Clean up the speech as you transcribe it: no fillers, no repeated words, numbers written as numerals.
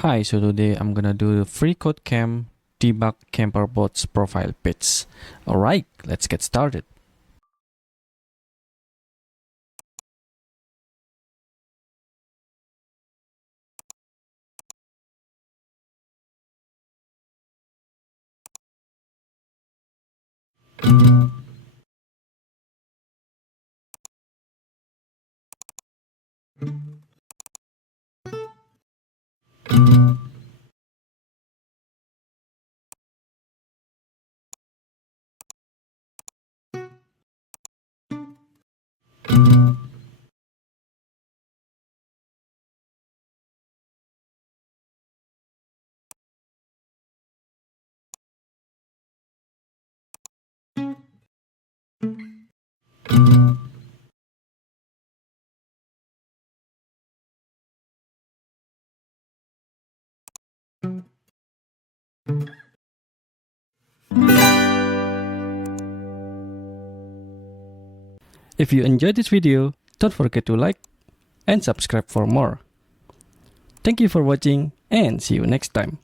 Hi, so today I'm gonna do the freeCodeCamp Debug Camperbot's profile page. Alright, let's get started. If you enjoyed this video, don't forget to like and subscribe for more. Thank you for watching and see you next time.